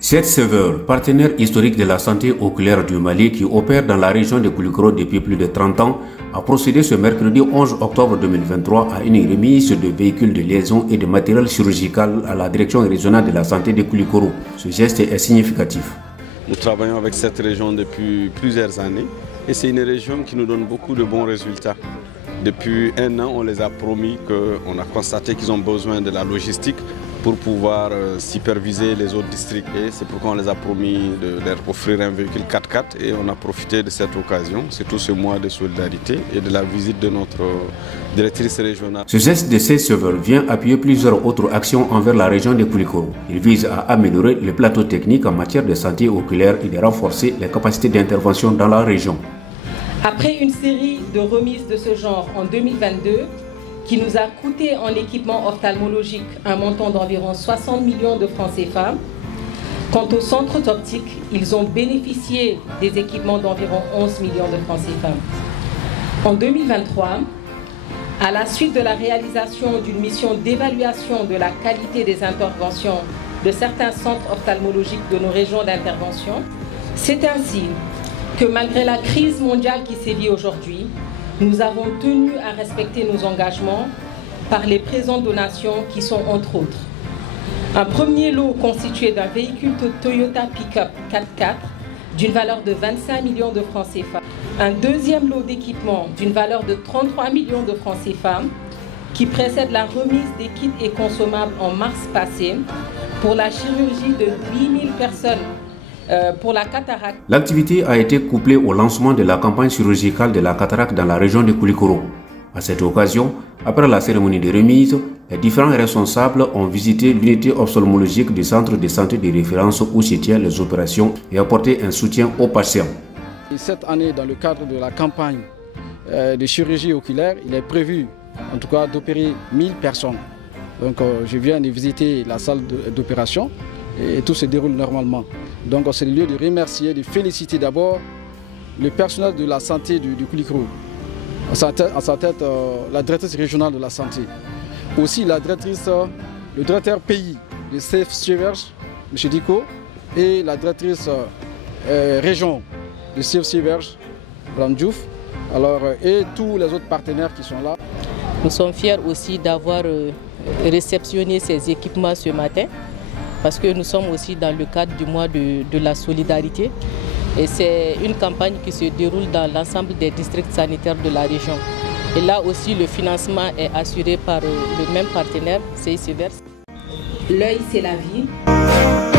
Cette Sever, partenaire historique de la santé oculaire du Mali qui opère dans la région de Koulikoro depuis plus de 30 ans, a procédé ce mercredi 11 octobre 2023 à une remise de véhicules de liaison et de matériel chirurgical à la direction régionale de la santé de Koulikoro. Ce geste est significatif. Nous travaillons avec cette région depuis plusieurs années et c'est une région qui nous donne beaucoup de bons résultats. Depuis un an, on les a promis qu'on a constaté qu'ils ont besoin de la logistique pour pouvoir superviser les autres districts. Et c'est pourquoi on les a promis de leur offrir un véhicule 4x4 et on a profité de cette occasion, surtout ce mois de solidarité et de la visite de notre directrice régionale. Ce geste de Sever vient appuyer plusieurs autres actions envers la région de Koulikoro. Il vise à améliorer les plateaux techniques en matière de santé oculaire et de renforcer les capacités d'intervention dans la région. Après une série de remises de ce genre en 2022, qui nous a coûté en équipement ophtalmologique un montant d'environ 60 millions de francs CFA. Quant aux centres optiques, ils ont bénéficié des équipements d'environ 11 millions de francs CFA. En 2023, à la suite de la réalisation d'une mission d'évaluation de la qualité des interventions de certains centres ophtalmologiques de nos régions d'intervention, c'est ainsi que malgré la crise mondiale qui sévit aujourd'hui, nous avons tenu à respecter nos engagements par les présentes donations qui sont entre autres un premier lot constitué d'un véhicule Toyota Pick-up 4x4 d'une valeur de 25 millions de francs CFA, un deuxième lot d'équipement d'une valeur de 33 millions de francs CFA qui précède la remise des kits et consommables en mars passé pour la chirurgie de 8000 personnes pour la cataracte. L'activité a été couplée au lancement de la campagne chirurgicale de la cataracte dans la région de Koulikoro. À cette occasion, après la cérémonie de remise, les différents responsables ont visité l'unité ophtalmologique du centre de santé de référence où se tiennent les opérations et apporté un soutien aux patients. Cette année, dans le cadre de la campagne de chirurgie oculaire, il est prévu en tout cas d'opérer 1000 personnes. Donc je viens de visiter la salle d'opération et tout se déroule normalement. Donc c'est le lieu de remercier, de féliciter d'abord le personnel de la santé du Koulikoro. À sa tête, la directrice régionale de la santé. Aussi le directeur pays de Safe Sewers, M. Diko, et la directrice région de Safe Sewers, Mme Diouf, et tous les autres partenaires qui sont là. Nous sommes fiers aussi d'avoir réceptionné ces équipements ce matin, parce que nous sommes aussi dans le cadre du mois de la solidarité. Et c'est une campagne qui se déroule dans l'ensemble des districts sanitaires de la région. Et là aussi, le financement est assuré par le même partenaire, CICVERS. L'œil, c'est la vie.